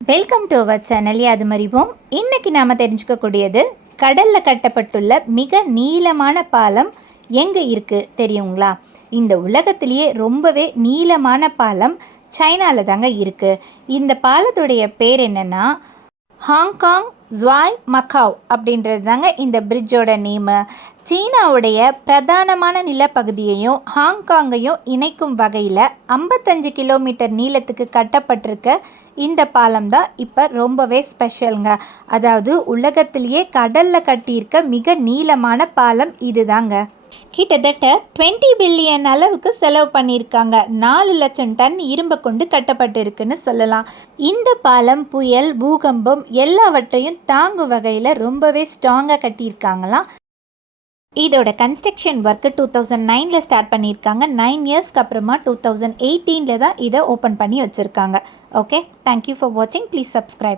Welcome to our channel Yaadhumarivom. இன்னைக்கு நாம் தெரிஞ்சுக்கக்கூடியது கடலில் கட்டப்பட்டுள்ள மிக நீளமான பாலம் எங்கே இருக்குது தெரியுங்களா? இந்த உலகத்திலேயே ரொம்பவே நீளமான பாலம் சைனாவில் தாங்க இருக்குது. இந்த பாலத்துடைய பேர் என்னென்னா ஹாங்காங் ஜுவாய் மக்காவ் அப்படின்றது தாங்க இந்த பிரிட்ஜோட நேமு. சீனாவுடைய பிரதானமான நிலப்பகுதியையும் ஹாங்காங்கையும் இணைக்கும் வகையில் 55 கிலோமீட்டர் நீளத்துக்கு கட்டப்பட்டிருக்க இந்த பாலம் தான் இப்போ ரொம்பவே ஸ்பெஷலுங்க. அதாவது உலகத்திலேயே கடலில் கட்டியிருக்க மிக நீளமான பாலம் இது தாங்க. கிட்டத்தட்ட 20 பில்லியன் அளவுக்கு செலவு பண்ணியிருக்காங்க. 4 லட்சம் டன் இரும்பை கொண்டு கட்டப்பட்டிருக்குன்னு சொல்லலாம். இந்த பாலம் புயல், பூகம்பம் எல்லாவற்றையும் தாங்கும் வகையில் ரொம்பவே ஸ்ட்ராங்காக கட்டியிருக்காங்களாம். இதோட கன்ஸ்ட்ரக்ஷன் ஒர்க்கு 2009 ஸ்டார்ட் பண்ணியிருக்காங்க. 9 இயர்ஸ்க்கு அப்புறமா 2018 தான் இதை ஓப்பன் பண்ணி வச்சுருக்காங்க. ஓகே, தேங்க்யூ ஃபார் வாட்சிங். Please subscribe.